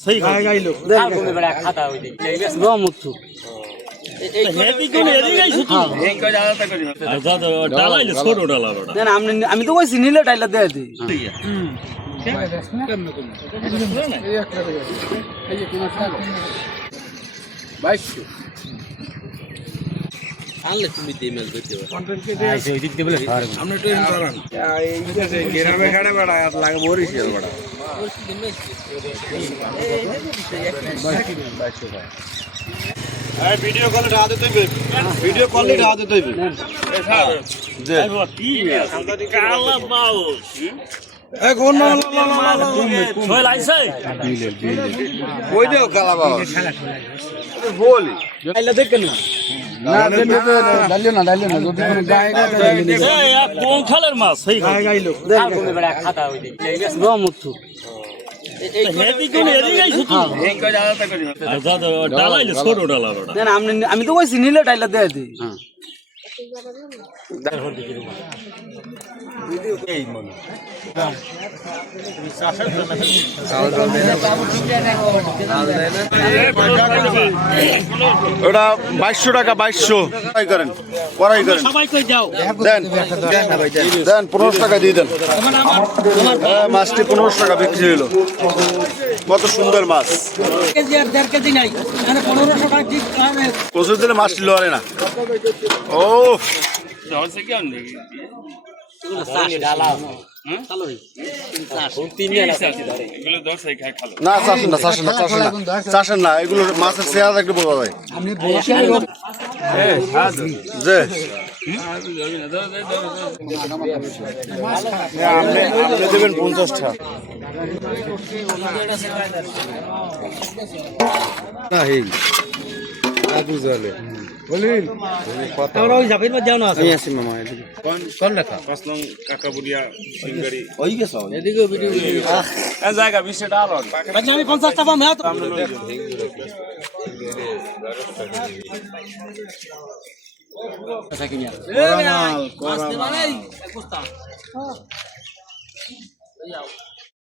सही गाई लो को में बड़ा खाता होई दे नो मुथु हेदी कोन हेदी गाई सुतु এই কই দাদা তা করি আচ্ছা তো ডালাইলে ছোট ডালা বড় না আমি তো কইছি নীলে টাইলা দে দি আনলে তুমি দে মেল দিতে কন্টেন্ট কে দে ওই দিক দিয়ে বলে আমরা ট্রেন করান এই যে গ্রামে খাড়া বড়া লাগে বরিশাল বড়া ভিডিও কলে ঢা দিতে হইবে ভিডিও কলে ঢা দিতে হইবে যে কি কালা বাউ এ কোন না ছয় লাইছে কই দেও কালা বাবা বলি আইলা দেখ কেন না ডালিও না যদি কোনো গায় গায় ডালিও এই কোন খালের মাছ সেই গায় লো को में बड़ा खाता होई दे নো মুথু হেদি কোন হেদি গাই সুতু এই কই দাদা তা করি আচ্ছা তো ডালাইলে ছোট ডালা বড় না আমি তো কইছি নীলে টাইলা দে দি ওটা 2200 টাকা 2200 করেন পড়াই করেন সবাই কই যাও দেন দেন 15 টাকা দিয়ে দেন মাছটি 15 টাকা বিক্রি হলো কত সুন্দর মাছ কেজি আর 1.5 কেজি নাই মানে 1500 টাকা ঠিক কারণে প্রচুর দিলে মাছটি লড়ে না ও দশে কি আনবে ডালা চালু তিন দিন আছে ধরে এগুলো 10 খায় খালো না চাষেন না এগুলো মাছের চেহারা একটু বোঝা যায় আপনি বসে যে আপনি দেবেন 50 টাকা না হেই আবু জালে বলিন তোরা ওই জাফির মধ্যে যাও না আমি আছি মামা এদিকে কোন লেখা পাঁচলং কাকাবুড়িয়া সিঙ্গারি ওই গেছ এদিকে ভিডিও এই জায়গা 20 টাকা আলো বাজে আমি 50 টাকা মেয়া তো মাছ দিবা নাই এক বস্তা